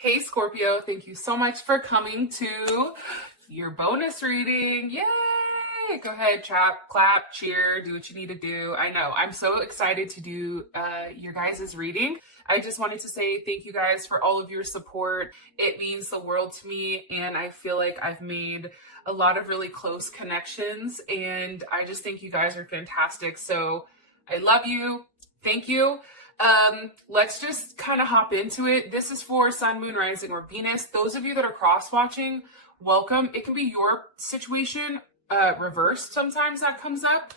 Hey Scorpio, thank you so much for coming to your bonus reading. Yay! Go ahead, clap, cheer, do what you need to do. I know, I'm so excited to do your guys' reading. I just wanted to say thank you guys for all of your support. It means the world to me, and I feel like I've made a lot of really close connections, and I just think you guys are fantastic. So I love you. Thank you. Let's just kind of hop into it. This is for Sun, Moon, Rising, or Venus. Those of you that are cross-watching, welcome. It can be your situation, reversed sometimes that comes up.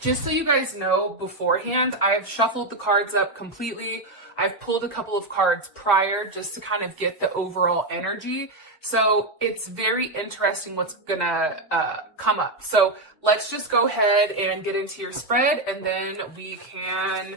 Just so you guys know beforehand, I've shuffled the cards up completely. I've pulled a couple of cards prior just to kind of get the overall energy. So it's very interesting what's gonna come up. So let's just go ahead and get into your spread, and then we can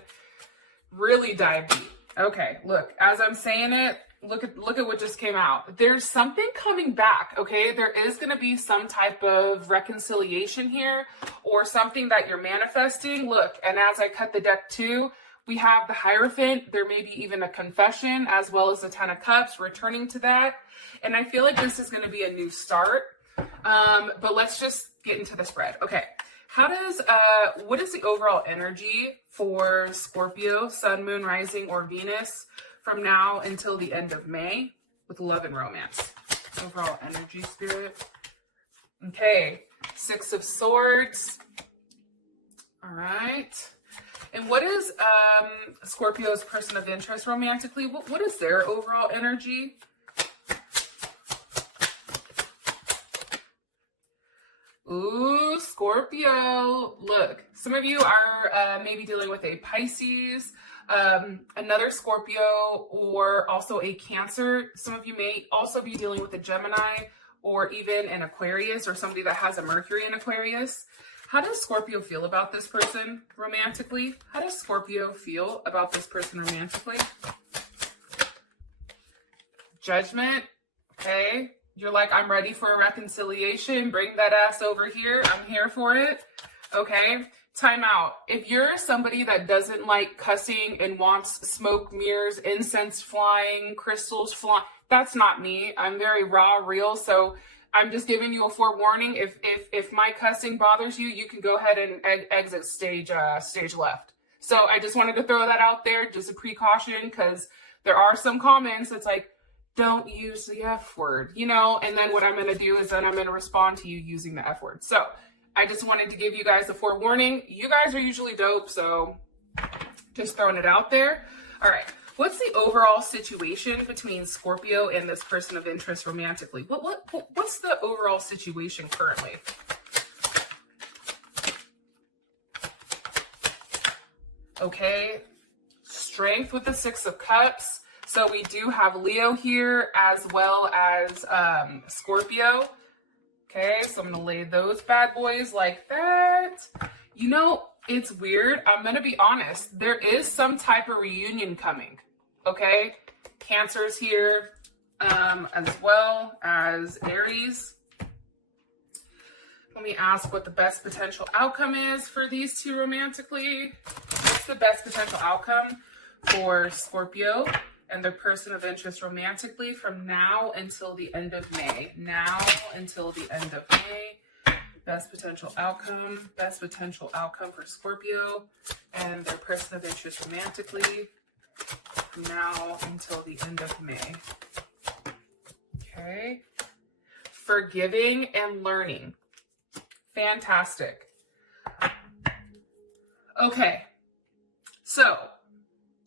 really dive deep. Okay, look, as I'm saying it, look at what just came out. There's something coming back, okay? There is going to be some type of reconciliation here or something that you're manifesting. Look, and as I cut the deck too, we have the Hierophant. There may be even a confession as well as the Ten of Cups, returning to that. And I feel like this is going to be a new start. But let's just get into the spread. Okay. What is the overall energy for Scorpio, Sun, Moon, Rising, or Venus from now until the end of May with love and romance? Overall energy, Spirit. Okay, Six of Swords. All right. And what is Scorpio's person of interest romantically? What is their overall energy? Ooh, Scorpio. Look, some of you are maybe dealing with a Pisces, another Scorpio, or also a Cancer. Some of you may also be dealing with a Gemini or even an Aquarius, or somebody that has a Mercury in Aquarius. How does Scorpio feel about this person romantically? How does Scorpio feel about this person romantically? Judgment. Okay. You're like, I'm ready for a reconciliation. Bring that ass over here. I'm here for it. Okay. Time out. If you're somebody that doesn't like cussing and wants smoke, mirrors, incense flying, crystals flying, that's not me. I'm very raw, real. So I'm just giving you a forewarning. If my cussing bothers you, you can go ahead and exit stage left. So I just wanted to throw that out there, just a precaution, because there are some comments that's like, don't use the F word, you know, and then what I'm going to do is then I'm going to respond to you using the F word. So I just wanted to give you guys a forewarning. You guys are usually dope, so just throwing it out there. All right. What's the overall situation between Scorpio and this person of interest romantically? What's the overall situation currently? Okay. Strength with the Six of Cups. So we do have Leo here as well as Scorpio. Okay, so I'm going to lay those bad boys like that. You know, it's weird. I'm going to be honest. There is some type of reunion coming. Okay, Cancer's here as well as Aries. Let me ask what the best potential outcome is for these two romantically. What's the best potential outcome for Scorpio and their person of interest romantically from now until the end of May? Now until the end of May. Best potential outcome for Scorpio and their person of interest romantically from now until the end of May. Okay. Forgiving and learning. Fantastic. Okay. So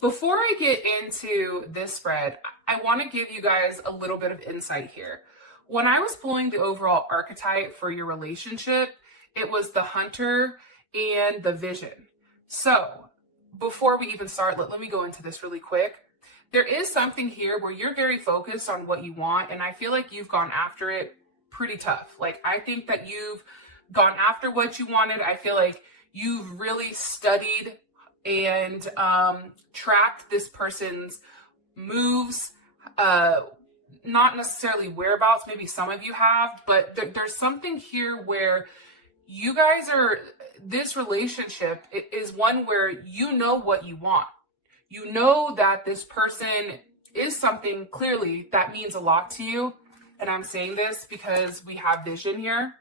before I get into this spread, I want to give you guys a little bit of insight here. When I was pulling the overall archetype for your relationship, it was the Hunter and the Vision. So before we even start, let me go into this really quick. There is something here where you're very focused on what you want, and I feel like you've gone after it pretty tough. Like, I think that you've gone after what you wanted. I feel like you've really studied and tracked this person's moves, not necessarily whereabouts, maybe some of you have, but there's something here where you guys are, this relationship is one where you know what you want. You know that this person is something clearly that means a lot to you. And I'm saying this because we have vision here.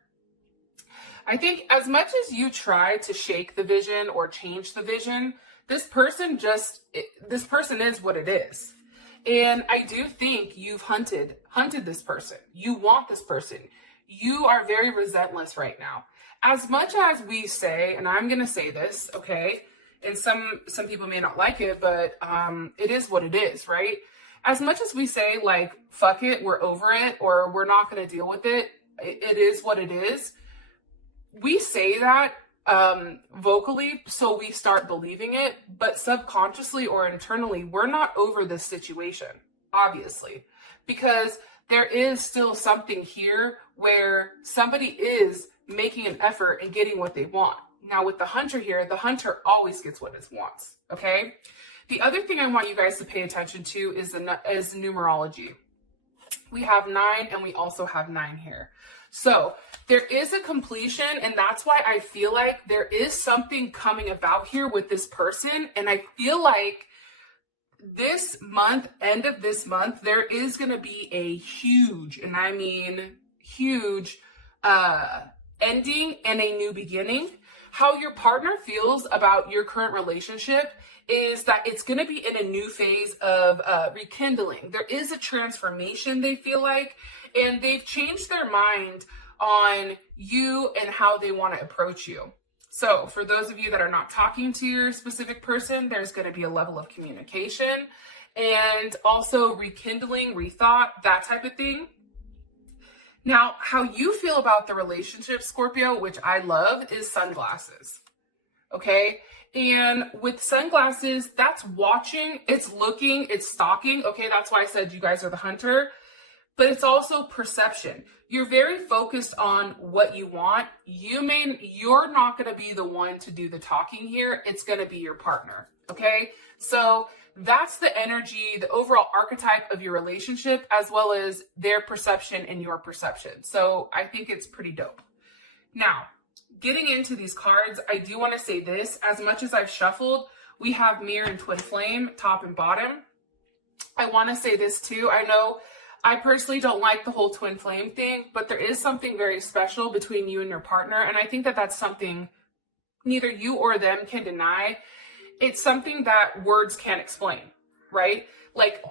I think as much as you try to shake the vision or change the vision, this person is what it is. And I do think you've hunted this person. You want this person. You are very relentless right now. As much as we say, and I'm going to say this, okay, and some people may not like it, but it is what it is, right? As much as we say, like, fuck it, we're over it, or we're not going to deal with it, it is what it is. We say that vocally, so we start believing it, but subconsciously or internally, we're not over this situation, obviously, because there is still something here where somebody is making an effort and getting what they want. Now with the hunter here, the hunter always gets what it wants, okay? The other thing I want you guys to pay attention to is numerology. We have 9 and we also have 9 here. So there is a completion, and that's why I feel like there is something coming about here with this person. And I feel like this month, end of this month, there is going to be a huge, and I mean huge, ending and a new beginning. How your partner feels about your current relationship is that it's going to be in a new phase of rekindling. There is a transformation, they feel like, and they've changed their mind on you and how they want to approach you. So for those of you that are not talking to your specific person, there's going to be a level of communication and also rekindling, rethought, that type of thing. Now, how you feel about the relationship, Scorpio, which I love, is sunglasses. Okay? And with sunglasses, that's watching, it's looking, it's stalking. Okay, that's why I said you guys are the hunter. But it's also perception. You're very focused on what you want. You're not going to be the one to do the talking here. It's going to be your partner. Okay? So that's the energy, the overall archetype of your relationship, as well as their perception and your perception. So I think it's pretty dope. Now, getting into these cards, I do want to say this. As much as I've shuffled, we have Mirror and Twin Flame, top and bottom. I want to say this too. I know I personally don't like the whole twin flame thing, but there is something very special between you and your partner. And I think that that's something neither you or them can deny. It's something that words can't explain, right? Like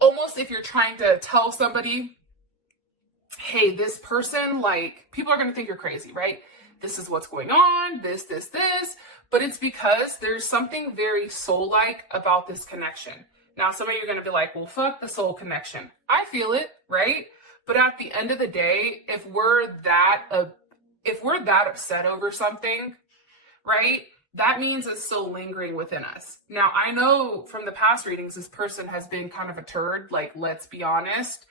almost if you're trying to tell somebody, hey, this person, like, people are going to think you're crazy, right? This is what's going on, this, but it's because there's something very soul-like about this connection. Now, some of you are going to be like, well, fuck the soul connection. I feel it, right? But at the end of the day, if we're that upset over something, right, that means it's still lingering within us. Now, I know from the past readings, this person has been kind of a turd, like, let's be honest.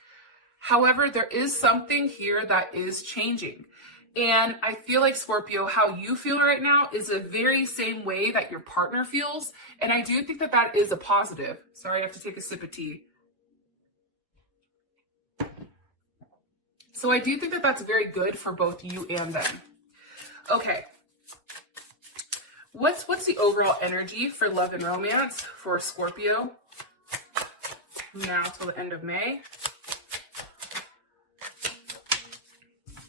However, there is something here that is changing. And I feel like, Scorpio, how you feel right now is the very same way that your partner feels. And I do think that that is a positive. Sorry, I have to take a sip of tea. So I do think that that's very good for both you and them. Okay. What's the overall energy for love and romance for Scorpio now till the end of May?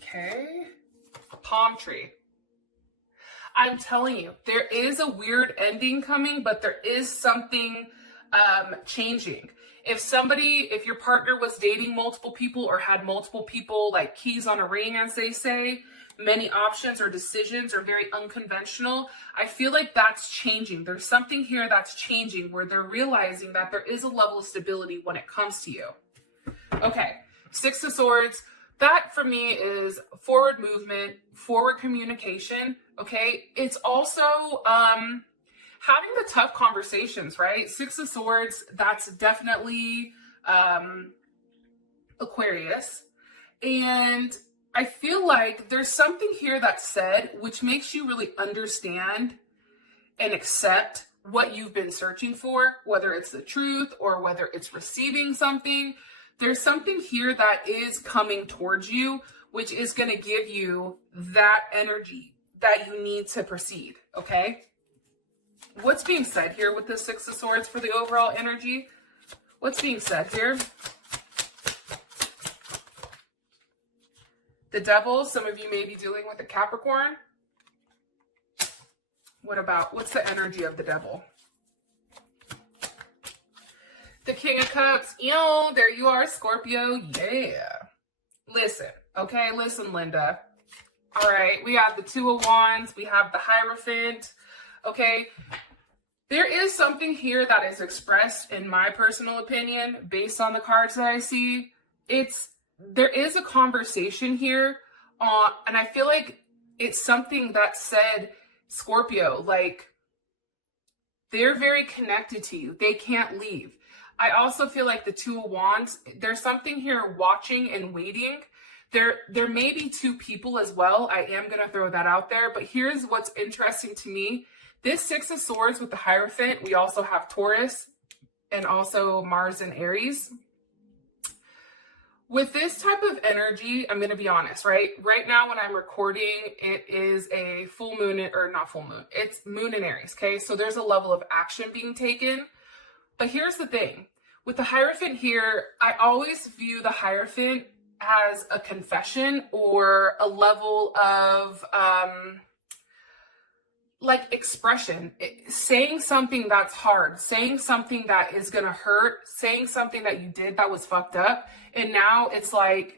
Okay. Palm tree. I'm telling you, there is a weird ending coming, but there is something changing. If your partner was dating multiple people or had multiple people, like keys on a ring, as they say, many options or decisions are very unconventional. I feel like that's changing. There's something here that's changing where they're realizing that there is a level of stability when it comes to you. Okay, Six of Swords. That for me is forward movement, forward communication, okay? It's also having the tough conversations, right? Six of Swords, that's definitely Aquarius. And I feel like there's something here that's said which makes you really understand and accept what you've been searching for, whether it's the truth or whether it's receiving something. There's something here that is coming towards you, which is going to give you that energy that you need to proceed, okay? What's being said here with the Six of Swords for the overall energy? What's being said here? The Devil, some of you may be dealing with a Capricorn. What's the energy of the Devil? The King of Cups. Ew, there you are, Scorpio. Yeah. Listen, okay? Listen, Linda. All right, we have the Two of Wands. We have the Hierophant, okay? There is something here that is expressed, in my personal opinion, based on the cards that I see. There is a conversation here, and I feel like it's something that said, Scorpio, like, they're very connected to you. They can't leave. I also feel like the Two of Wands, there's something here watching and waiting. There may be two people as well. I am going to throw that out there. But here's what's interesting to me. This Six of Swords with the Hierophant, we also have Taurus and also Mars and Aries. With this type of energy, I'm going to be honest, right? Right now when I'm recording, it is a full moon, or not full moon. It's moon in Aries, okay? So there's a level of action being taken. But here's the thing. With the Hierophant here, I always view the Hierophant as a confession or a level of like expression, saying something that's hard, saying something that is gonna hurt, saying something that you did that was fucked up. And now it's like,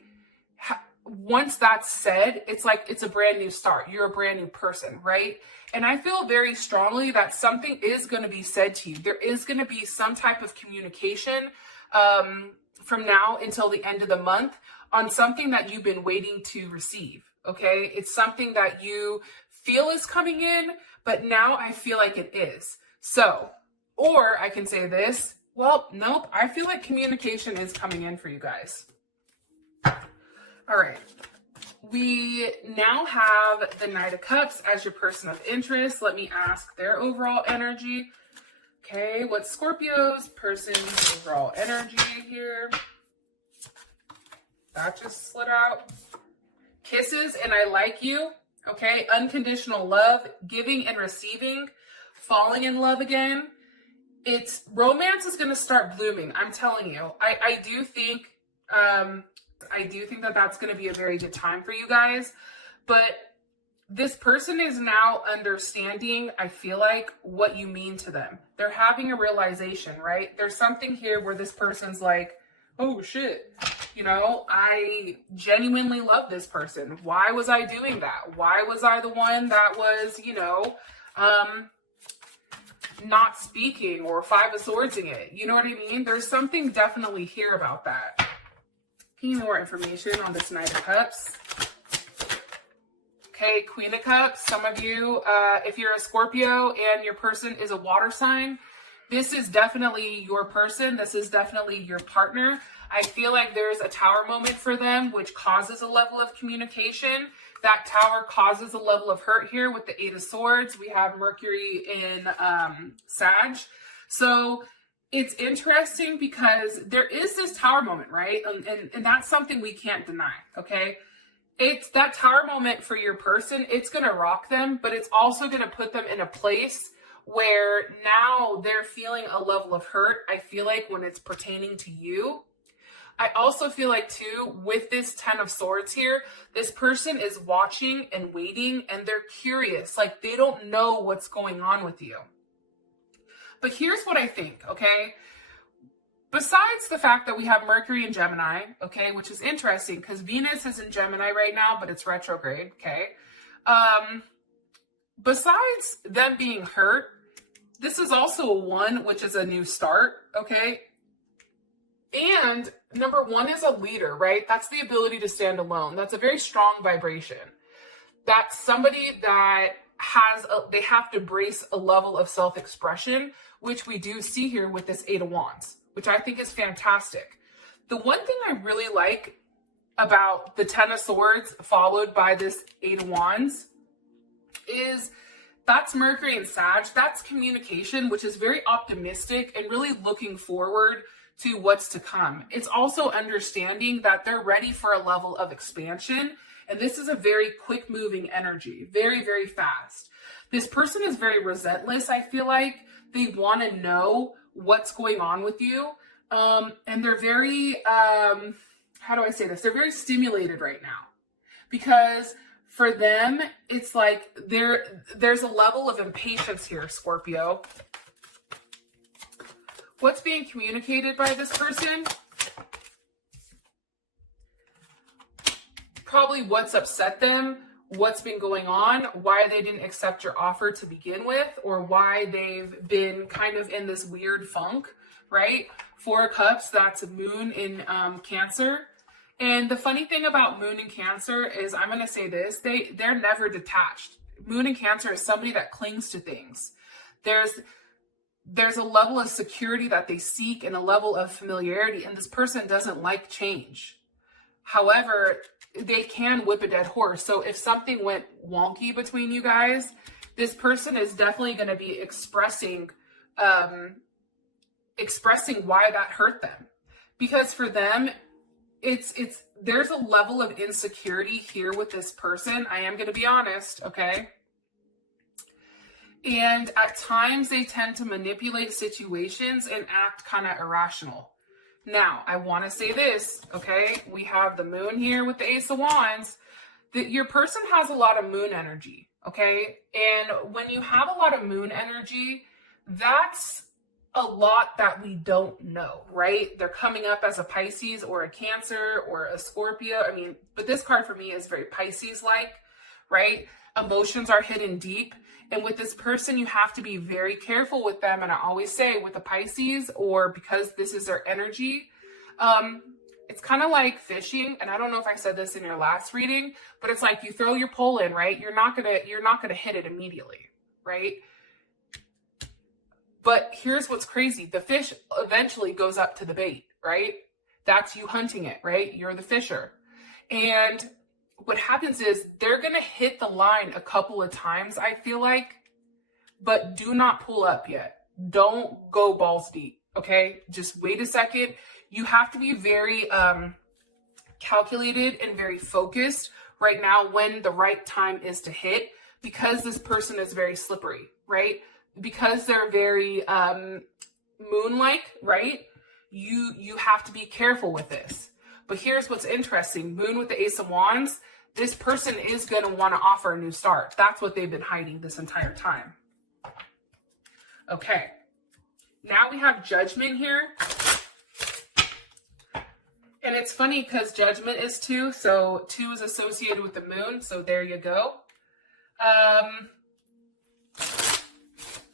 once that's said, it's like it's a brand new start. You're a brand new person, right? And I feel very strongly that something is going to be said to you. There is going to be some type of communication from now until the end of the month on something that you've been waiting to receive, okay? It's something that you feel is coming in, but now I feel like it is. So, or I can say this, well, nope, I feel like communication is coming in for you guys. All right, we now have the Knight of Cups as your person of interest. Let me ask their overall energy. Okay, what's Scorpio's person's overall energy here? That just slid out. Kisses and I like you. Okay, unconditional love, giving and receiving, falling in love again. It's romance is going to start blooming. I'm telling you. I do think that that's going to be a very good time for you guys, but this person is now understanding, I feel like, what you mean to them. They're having a realization, right? There's something here where this person's like, oh shit, you know, I genuinely love this person. Why was I doing that? Why was I the one that was, you know, not speaking or Five of Swordsing it? You know what I mean? There's something definitely here about that. Need more information on this Knight of Cups. Okay, Queen of Cups. Some of you, if you're a Scorpio and your person is a water sign, this is definitely your person. This is definitely your partner. I feel like there's a tower moment for them, which causes a level of communication. That tower causes a level of hurt here with the Eight of Swords. We have Mercury in Sag. So it's interesting because there is this tower moment, right? And that's something we can't deny, okay? It's that tower moment for your person. It's going to rock them, but it's also going to put them in a place where now they're feeling a level of hurt. I feel like when it's pertaining to you. I also feel like too, with this 10 of Swords here, this person is watching and waiting and they're curious. Like they don't know what's going on with you. But here's what I think, okay? Besides the fact that we have Mercury in Gemini, okay, which is interesting because Venus is in Gemini right now, but it's retrograde, okay? Besides them being hurt, this is also a 1, which is a new start, okay? And number 1 is a leader, right? That's the ability to stand alone. That's a very strong vibration. That's somebody that they have to brace a level of self-expression, which we do see here with this Eight of Wands, which I think is fantastic. The one thing I really like about the 10 of Swords followed by this Eight of Wands is that's Mercury and Sag. That's communication, which is very optimistic and really looking forward to what's to come. It's also understanding that they're ready for a level of expansion. And this is a very quick moving energy, very, very fast. This person is very relentless. I feel like they want to know what's going on with you. And they're very, how do I say this? They're very stimulated right now, because for them, it's like there's a level of impatience here, Scorpio. What's being communicated by this person? Probably what's upset them, what's been going on, why they didn't accept your offer to begin with, or why they've been kind of in this weird funk, right? Four of Cups, that's Moon in Cancer. And the funny thing about Moon in Cancer is, I'm going to say this, they're never detached. Moon in Cancer is somebody that clings to things. There's a level of security that they seek and a level of familiarity, and this person doesn't like change. However, they can whip a dead horse. So if something went wonky between you guys, this person is definitely going to be expressing why that hurt them. Because for them, there's a level of insecurity here with this person. I am going to be honest, okay? And at times they tend to manipulate situations and act kind of irrational. Now, I want to say this, okay? We have the Moon here with the Ace of Wands. That your person has a lot of Moon energy, okay? And when you have a lot of Moon energy, that's a lot that we don't know, right? They're coming up as a Pisces or a Cancer or a Scorpio. I mean, but this card for me is very Pisces-like, right? Emotions are hidden deep. And with this person, you have to be very careful with them. And I always say with the Pisces, or because this is their energy, it's kind of like fishing. And I don't know if I said this in your last reading, but it's like you throw your pole in, right? You're not gonna hit it immediately, right? But here's what's crazy. The fish eventually goes up to the bait, right? That's you hunting it, right? You're the fisher. And what happens is they're going to hit the line a couple of times, I feel like, but do not pull up yet. Don't go balls deep, okay? Just wait a second. You have to be very calculated and very focused right now when the right time is to hit, because this person is very slippery, right? Because they're very moon-like, right? You have to be careful with this. But here's what's interesting. Moon with the Ace of Wands, this person is going to want to offer a new start. That's what they've been hiding this entire time. Okay. Now we have Judgment here. And it's funny because Judgment is 2. So 2 is associated with the Moon. So there you go.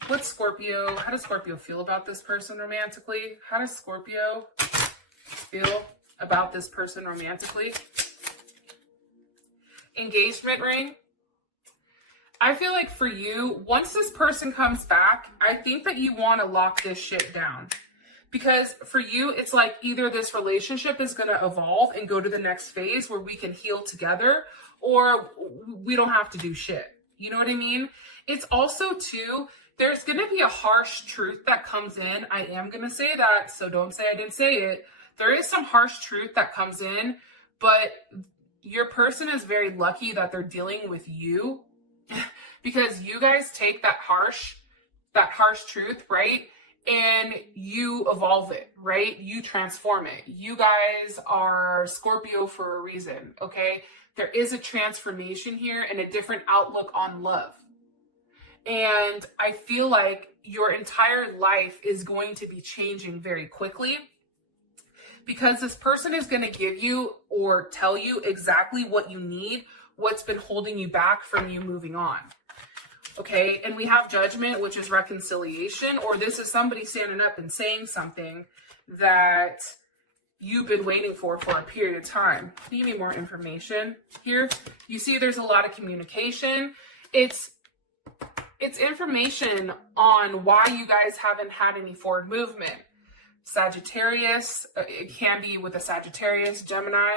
What's Scorpio? How does Scorpio feel about this person romantically? How does Scorpio feel about this person romantically? Engagement ring. I feel like for you, once this person comes back, I think that you want to lock this shit down. Because for you, it's like either this relationship is going to evolve and go to the next phase where we can heal together, or we don't have to do shit. You know what I mean? It's also too, there's going to be a harsh truth that comes in. I am going to say that, so don't say I didn't say it. There is some harsh truth that comes in, but your person is very lucky that they're dealing with you, because you guys take that harsh truth, right? And you evolve it, right? You transform it. You guys are Scorpio for a reason, okay? There is a transformation here and a different outlook on love. And I feel like your entire life is going to be changing very quickly, because this person is going to give you or tell you exactly what you need, what's been holding you back from you moving on. Okay, and we have Judgment, which is reconciliation, or this is somebody standing up and saying something that you've been waiting for a period of time. Can you give me more information here? You see there's a lot of communication. It's information on why you guys haven't had any forward movement. Sagittarius, it can be with a Sagittarius, Gemini,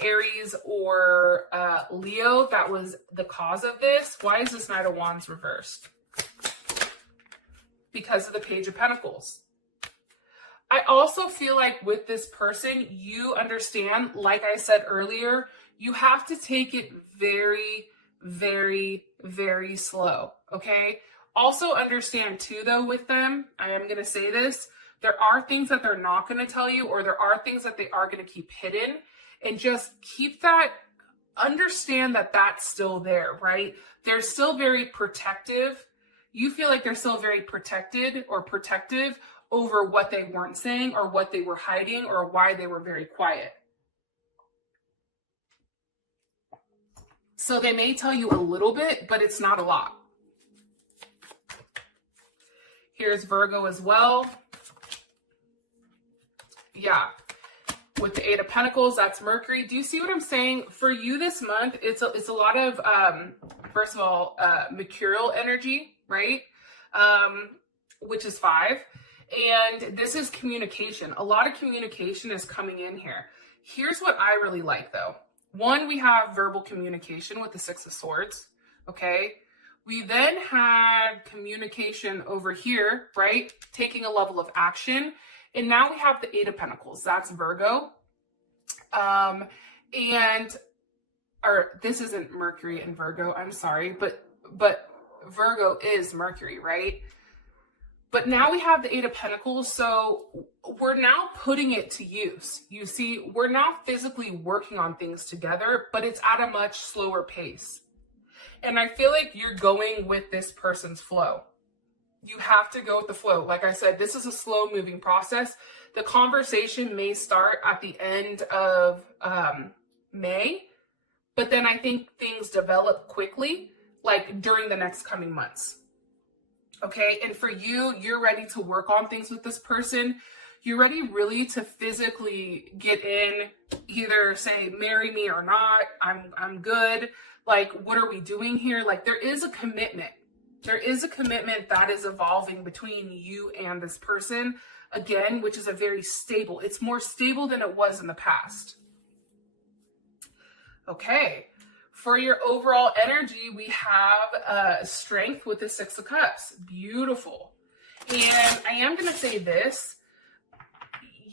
Aries, or Leo. That was the cause of this. Why is this Knight of Wands reversed? Because of the Page of Pentacles. I also feel like with this person, you understand, like I said earlier, you have to take it very, very, very slow, okay? Also understand too, though, with them, I am going to say this, There are things that they're not going to tell you, or there are things that they are going to keep hidden, and just keep that, understand that that's still there, right? They're still very protective. You feel like they're still very protected or protective over what they weren't saying or what they were hiding or why they were very quiet. So they may tell you a little bit, but it's not a lot. Here's Virgo as well. Yeah. With the Eight of Pentacles, that's Mercury. Do you see what I'm saying? For you this month, it's a lot of, first of all, mercurial energy, right? Which is 5. And this is communication. A lot of communication is coming in here. Here's what I really like, though. One, we have verbal communication with the 6 of Swords, okay? We then had communication over here, right? Taking a level of action. And now we have the 8 of Pentacles. That's Virgo. This isn't Mercury and Virgo, I'm sorry, but Virgo is Mercury, right? But now we have the 8 of Pentacles, so we're now putting it to use. You see, we're now physically working on things together, but it's at a much slower pace. And I feel like you're going with this person's flow. You have to go with the flow. Like I said, this is a slow moving process. The conversation may start at the end of May, but then I think things develop quickly, like during the next coming months. Okay. And for you, you're ready to work on things with this person. You're ready really to physically get in, either say, marry me or not. I'm good. Like, what are we doing here? Like, there is a commitment. There is a commitment that is evolving between you and this person, again, which is a very stable. It's more stable than it was in the past. Okay. For your overall energy, we have strength with the 6 of Cups. Beautiful. And I am going to say this.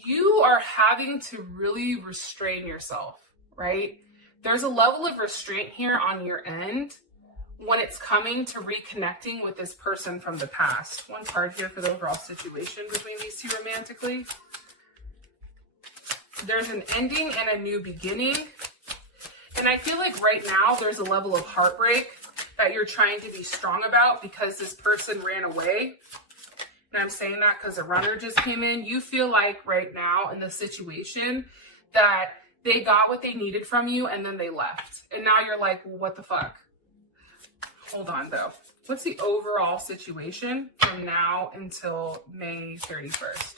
You are having to really restrain yourself, right? There's a level of restraint here on your end when it's coming to reconnecting with this person from the past. One card here for the overall situation between these two romantically. There's an ending and a new beginning. And I feel like right now there's a level of heartbreak that you're trying to be strong about because this person ran away. And I'm saying that because a runner just came in. You feel like right now in the situation that they got what they needed from you and then they left. And now you're like, well, what the fuck? Hold on though. What's the overall situation from now until May 31st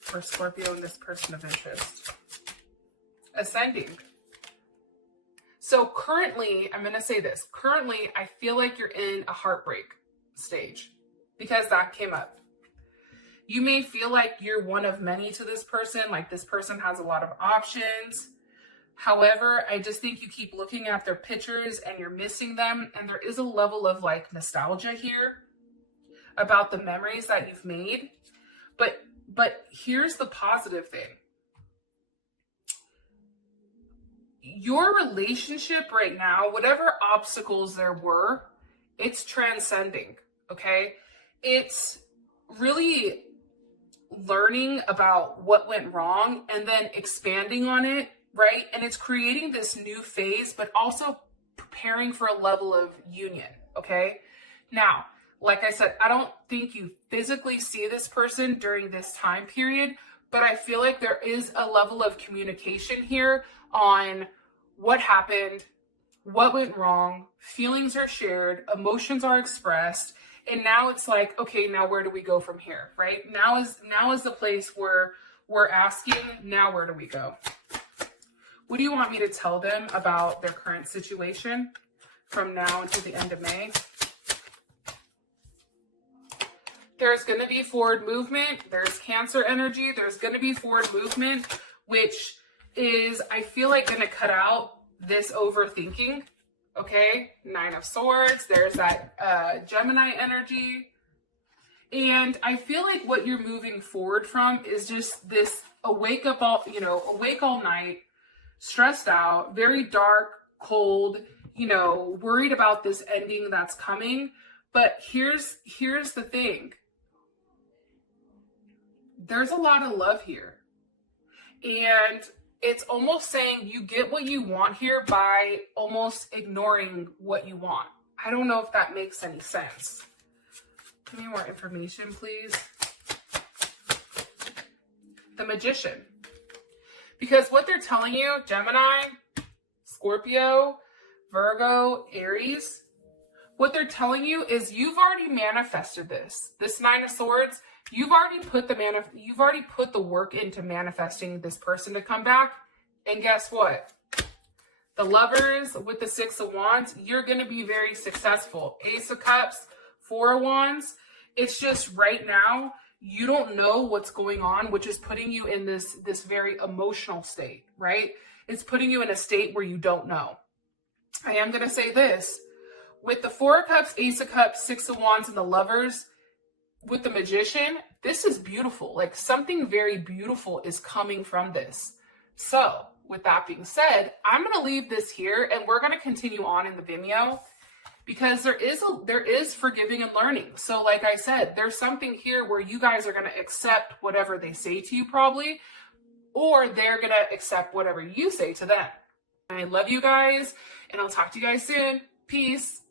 for Scorpio and this person of interest? Ascending. So currently, I'm going to say this. Currently, I feel like you're in a heartbreak stage because that came up. You may feel like you're one of many to this person, like this person has a lot of options. However, I just think you keep looking at their pictures and you're missing them. And there is a level of like nostalgia here about the memories that you've made. But here's the positive thing. Your relationship right now, whatever obstacles there were, it's transcending, okay? It's really learning about what went wrong and then expanding on it, right? And it's creating this new phase, but also preparing for a level of union, okay? Now, like I said, I don't think you physically see this person during this time period, but I feel like there is a level of communication here on what happened, what went wrong, feelings are shared, emotions are expressed, and now it's like, okay, now where do we go from here, right? Now is the place where we're asking, now where do we go? What do you want me to tell them about their current situation from now until the end of May? There's going to be forward movement. There's Cancer energy. There's going to be forward movement, which is, I feel like, going to cut out this overthinking. Okay, 9 of Swords. There's that Gemini energy. And I feel like what you're moving forward from is just this awake all night, stressed out, very dark, cold, worried about this ending that's coming. But here's the thing. there's a lot of love here. And it's almost saying you get what you want here by almost ignoring what you want. I don't know if that makes any sense. Give me more information, please. The Magician. Because what they're telling you, Gemini, Scorpio, Virgo, Aries, what they're telling you is you've already manifested this. This Nine of Swords, you've already put the work into manifesting this person to come back. And guess what? The Lovers with the Six of Wands, you're going to be very successful. Ace of Cups, Four of Wands. It's just right now, you don't know what's going on, which is putting you in this very emotional state, right? It's putting you in a state where you don't know. I am going to say this. With the Four of Cups, Ace of Cups, Six of Wands, and the Lovers, with the Magician, this is beautiful. Like something very beautiful is coming from this. So with that being said, I'm going to leave this here and we're going to continue on in the Vimeo because there is forgiving and learning. So like I said, there's something here where you guys are going to accept whatever they say to you probably, or they're going to accept whatever you say to them. I love you guys and I'll talk to you guys soon. Peace.